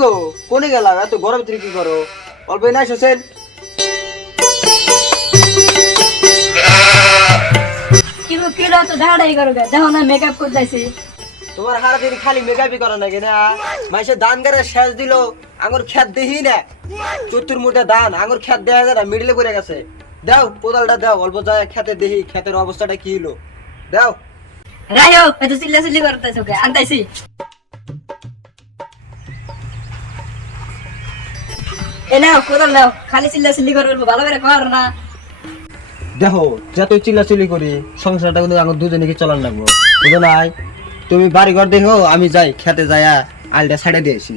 গো? কোনে গেলা? এত গরম ভিতরে কি করো? অল্প নাই হোসেন কিন্তু কিলো তো ঝাড়াই করো দেখো না মেকআপ করতেছি। তোমার হারা দিন খালি মেকআপই করো নাকি না? মাসে দান করে শেষ দিল আঙুর খেত দেখি না। চতুর মুঠে দান আঙুর খেত দেয়া যায় না মিডলে পড়ে গেছে। দাও কোদালটা দাও অল্প যায় খেতে দেখি খেতের অবস্থাটা কি হলো? দাও। রায়ো এত চিল্লা চিল্লি করতেছো আনতাইছি। এ নাও কোদাল নাও। খালি চিল্লা চিল্লি করব ভালো করে কর না। দেখো যত চিল্লাচিল্লি করি সংসারটা কিন্তু আমার দুজনে কি চলান লাগবো? বুঝো নাই? তুমি বাড়ি ঘর দেখো আমি যাই খেতে যাইয়া আলটা ছাড়ে দিয়েছি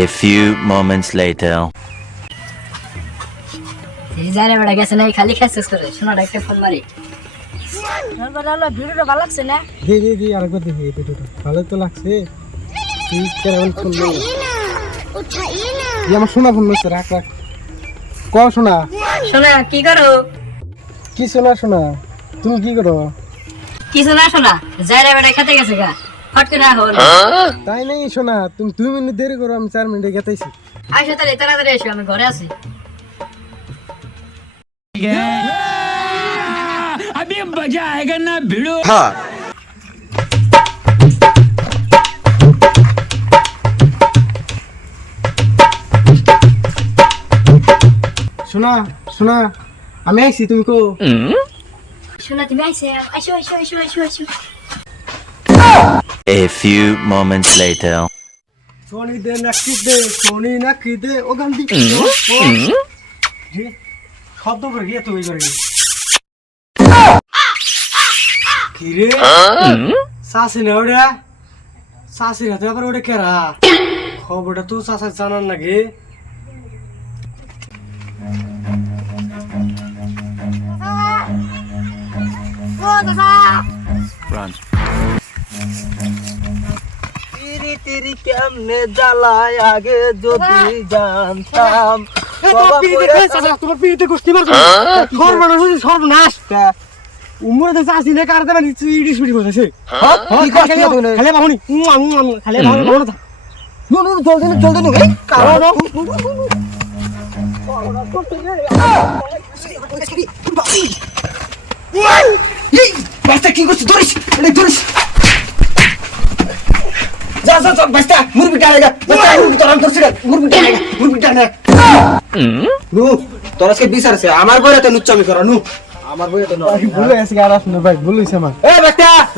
A few moments later. জারে বেড়া গেছে না খালি খেসেস করে শোনাটা একটা ফোন মারি। ভিডিওটা ভালো লাগছে না? দি দি দি আরেকবার দেখি ভিডিওটা। ভালো তো লাগছে। আমার শোনা ফোন নিচ্ছে রাখ রাখ ক শোনা শোনা কি করো কি শোনা শোনা তুমি কি করো কিছু না শোনা জারে বেড়া খেতে গেছে গা ফট হল তাই নেই শোনা তুমি দুই মিনিট দেরি করো আমি চার মিনিটে গেতেছি আইসো তাহলে তাড়াতাড়ি এসো আমি ঘরে আছি শোনা শোনা আমি আইছি তুমি কো। শোনা তুমি আইসে আইসো আইসো আইসো আইসো আইসো। A few moments later. Soni De নাকি দে সোনি নাকি দে ও গান দি। শব্দ করে গিয়ে তুই করে কি রে? শাসি না ওটা? শাসির হাতে আবার ওটা কেরা? খবরটা তো চাষা জানার নাকি। কেমনে জ্বালায় আগে যদি জানতাম? বাবা তোমার গোষ্ঠী সর্বনাশ সর্বনাশ উমরে না কার দেবেন? করতেছে হ্যাঁ, কি করছিস খালে বাহুনি। বাহুনি নো জলদি নো যা যা যা বাচ্চা মুরগি টানে গা বাচ্চা মুরগি তোর ধরছিস মুরগি টানে গা মুরগি টানে নু তোর আজকে বিচার আছে। আমার বইরে তো নুচ্চামি করা নু আমার বইরে তো ভুলে গেছি আর আসুন ভাই আমার। এ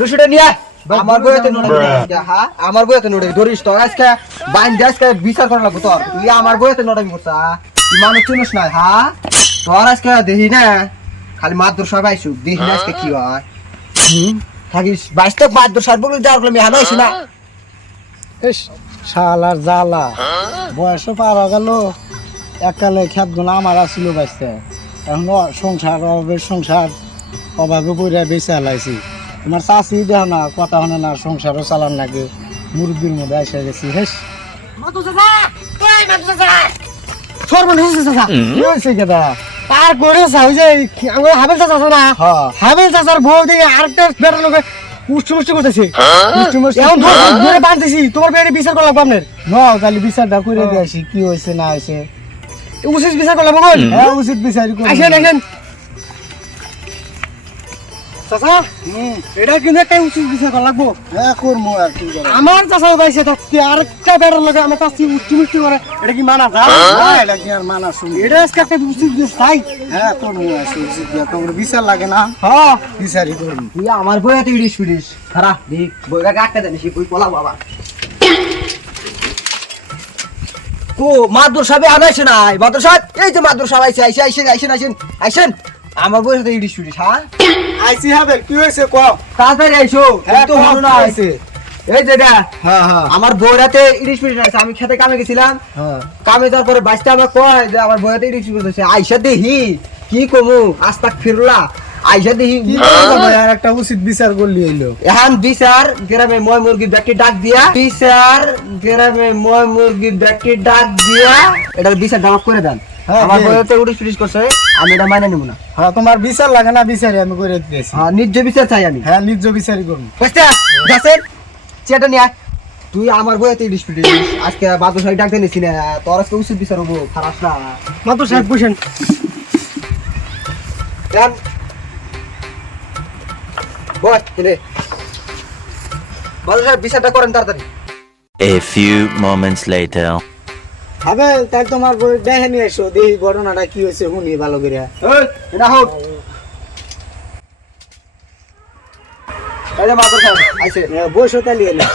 রুশুটা নিয়ে আয়। আমার বইতে হ্যাঁ আমার বইতে ধরিস তো আজকে বাইন আজকে বিচার করা লাগবে তোর। তুই আমার বইতে নোড়ে করছা তুই মানুষ চিনিস না হ্যাঁ তোর আজকে দেখি না খালি মাদ্র সবাই দেখি না আজকে কি হয়। থাকিস বাইশ তো মাদ্র সার বলে যাওয়ার মেহানো না। ইস শালার জ্বালা। বয়সও পার হয়ে গেল। এককালে খেতগুলো আমার আসছিল বাঁচতে। এখন সংসার অভাবের সংসার অভাবে পড়ে বেঁচে হালাইছি তোমার চাষি দেহ না কথা হনে না সংসারও চালান লাগে মুরগির মধ্যে এসে গেছি হেস? তার করে হাবেল চাচা আছে না? হাবেল চাচার বউ দিয়ে আরেকটা বেটার লোকে মুষ্টি করতেছে। মুষ্টি এখন ধরে ধরে বাঁধতেছি তোমার বেড়ে বিচার করলাম আপনার? ন কালি বিচারটা করে দিয়েছি কি হয়েছে না হয়েছে। উচিত বিচার করলাম বল হ্যাঁ উচিত বিচার আসেন আসেন। চাচা? এটা কিন্তু একটা উচিত বিচার করা লাগবো। হ্যাঁ করব আর কি আমার চাচা পাইছে থাকতে আরেকটা বেটার লাগে আমার চাষি মুষ্টি করে এটা কি মানা যায়? এটা কি আর মানা শুনি? এটা আজকে একটা উচিত বিচার তাই? হ্যাঁ করব আছে উচিত তোমার বিচার লাগে না? হ্যাঁ। বিচারই করব তুই আমার বইতে ইডিস ফিডিস খারাপ দেখ বইটা কাটতে জানিস বই পলা বাবা কো মাদুর সাহেব আনাইছে নাই? মাদুর সাহেব এই যে মাদুর সাহেব আইছে আইছে আইছেন আইছেন আইছেন। আমার বইয়ের সাথে ইডিস ফিডিস হ্যাঁ? আইসি হবে কি হয়েছে কও? তাড়াতাড়ি আইসো হ্যাঁ, তো হলো না আইছে। এই যে এটা হ্যাঁ হ্যাঁ। আমার বইরাতে ইডিস ফিডিস আছে আমি খেতে কামে গেছিলাম। হ্যাঁ। কামে যাওয়ার পরে বাইসটা আমার কয় যে আমার বইয়াতে ইডিস ফিডিস আছে আইসা দেখি কি কমু আস্তাক ফিরলা। আইসা দেখি আর একটা উচিত বিচার করলি এলো এখন বিচার গ্রামে ময় মুরগি ব্যক্তি ডাক দিয়া। বিচার গ্রামে ময় মুরগি ব্যক্তি ডাক দিয়া। এটার বিচার জবাব করে দেন। হ্যাঁ, আমার দে। বইতে উড়িস করছে। আমি এটা মাইনে নিব না। হ্যাঁ তোমার বিচার লাগে না বিচারি আমি করে দিতেছি। হ্যাঁ নিজ বিচার চাই আমি। হ্যাঁ নিজ বিচারই করব। বুঝতে? গেছেন চেটা নিয়ে। তুই আমার বইতে পিটি আজকে বাদু সাহেব ডাকতে নিছি না তোর আজকে উচিত বিচার হব খারাপ না। মাত্র সাহেব বসেন। দেন। বয় এলে বাদু সাহেব বিচারটা করেন তাড়াতাড়ি। A few moments later. হবে তাই তোমার দেখে নিয়ে এসো দেখি ঘটনাটা কি হয়েছে শুনি ভালো করে। বসো। তালি এলে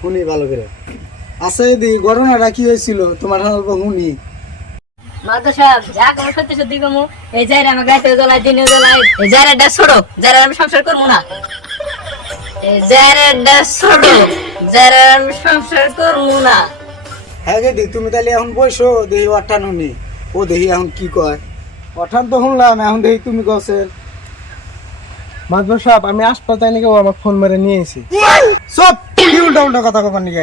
শুনি ভালো করে। আচ্ছা দি ঘটনাটা কি হয়েছিল তোমার অল্প শুনি। মাদু সাহেব যা কমু সত্যি সত্যি কমু। এই যাই আমার গাইতে জ্বলাই দিনে জ্বলাই এই যাইরাটা ছোড়ো যারা আমি সংসার করব না। এই যাইরাটা ছোড়ো যারা আমি সংসার করব না। হ্যাঁ তুমি তাহলে এখন অঠান শুনি ও এখন কি কয়? অঠান তো শুনলাম, এখন দেখি তুমি মাদবর সাহেব, আমি নাকি ও আমার ফোন মেরে সব কি উল্টা উল্টা কথা কবার নিয়ে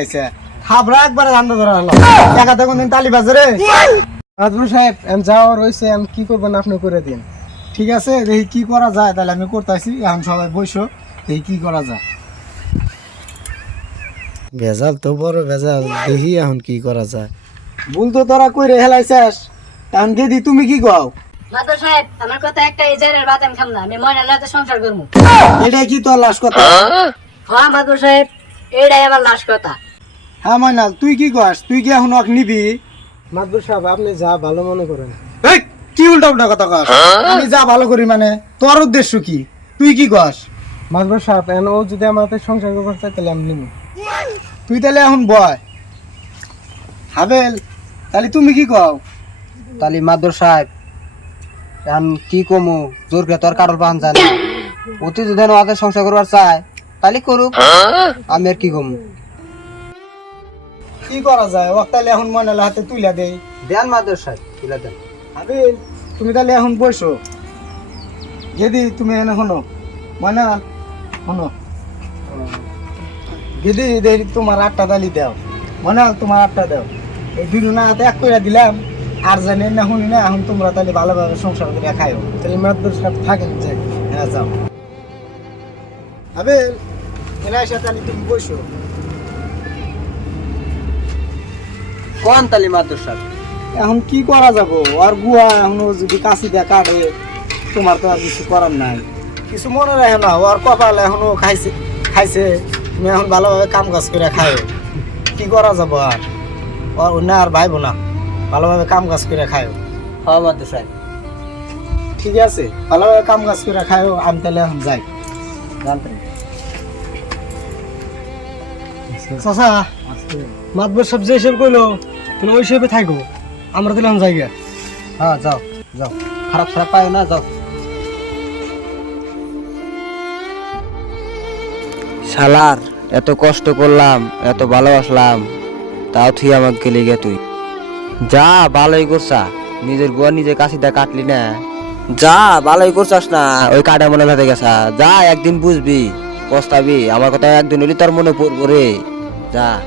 হাবরা একবারে ধান্দা ধরা হলো। একাতে কোনদিন তালি বাজারে মাদবর সাহেব আমি যাওয়া রয়েছে আমি কি করবেন আপনি করে দিন। ঠিক আছে দেখি কি করা যায়, তাহলে আমি করতেছি, এখন সবাই বসো দেখি কি করা যায়। ভেজাল তো বড় ভেজাল দেখি এখন কি করা যায়। ভুল তো তোরা কইরে হেলাইছিস। এখন গেদি তুমি কি কও? সাহেব আমার কথা একটা আমি খাম না আমি ময়না লাতে সংসার করব এটা কি তোর লাশ কথা? হ্যাঁ মাদু সাহেব এইটাই আমার লাশ কথা। হ্যাঁ ময়নাল তুই কি কস? তুই কি এখন ওকে নিবি? মাদবর সাহেব আপনি যা ভালো মনে করেন। এই, কি উল্টা উল্টা কথা কস? আমি যা ভালো করি মানে তোর উদ্দেশ্য কি? তুই কি কস? মাদবর সাহেব এখন ও যদি আমাদের সংসার করতে তাহলে আমি নিব তুই তাহলে এখন বয়। হাবেল তাহলে তুমি কি কও? তালি মাদুর সাহেব এখন কি কমু? জোর করে তোর কারোর বান যায় না অতি যদি আমাদের সংসার করবার চায় তাহলে করুক। আমি আর কি কমু? কি করা যায়? ও তাহলে এখন ময়নাল হাতে তুইলা দেই। দেন মাদুর সাহেব তুলে দেন। হাবিল তুমি তাহলে এখন বসো। যদি তুমি এনে শোনো মানে শোনো গেদি দেখি তোমার আটটা দালি দাও মনে হয় তোমার আটটা দাও। এই দুটো না হাতে এক করে দিলাম আর জানি না শুনি না এখন তোমরা তাহলে ভালোভাবে সংসার করে খাইও। তাহলে মাদবর সাহেব থাকেন যাই হ্যাঁ যাও। হাবিল এনে এসে তাহলে তুমি বসো। কোন তালি মাদুর সাহেব এখন কি করা যাব? আর গুয়া এখন যদি কাশি দিয়ে কাটে তোমার তো আর কিছু করার নাই। কিছু মনে রাখে না ওর কপাল এখনও খাইছে খাইছে। তুমি এখন ভালোভাবে কাম কাজ করে খাও কি করা যাব আর? ওর অন্য আর ভাইব না। ভালোভাবে কাম কাজ করে খাও হ্যাঁ মাদুর সাহেব। ঠিক আছে? ভালোভাবে কাম কাজ করে খাও আমি তাহলে এখন যাই। জানতেন চাচা মাদবর সাহেব যে হিসেবে কইলো তুমি ওই হিসেবে থাকো আমরা দিলাম জায়গা হ্যাঁ যাও যাও। খারাপ খারাপ পাও না যাও। শালার। এত কষ্ট করলাম, এত ভালোবাসলাম, তাও তুই আমাকে গেলে গে তুই। যা, ভালোই করছা নিজের গোয়া নিজে কাশিটা কাটলি না। যা, ভালোই করছাস না। ওই কাটা মনে হাতে গেছা। যা, একদিন বুঝবি, পস্তাবি। আমার কথা একদিন হলি তোর মনে পড়ব রে। যা।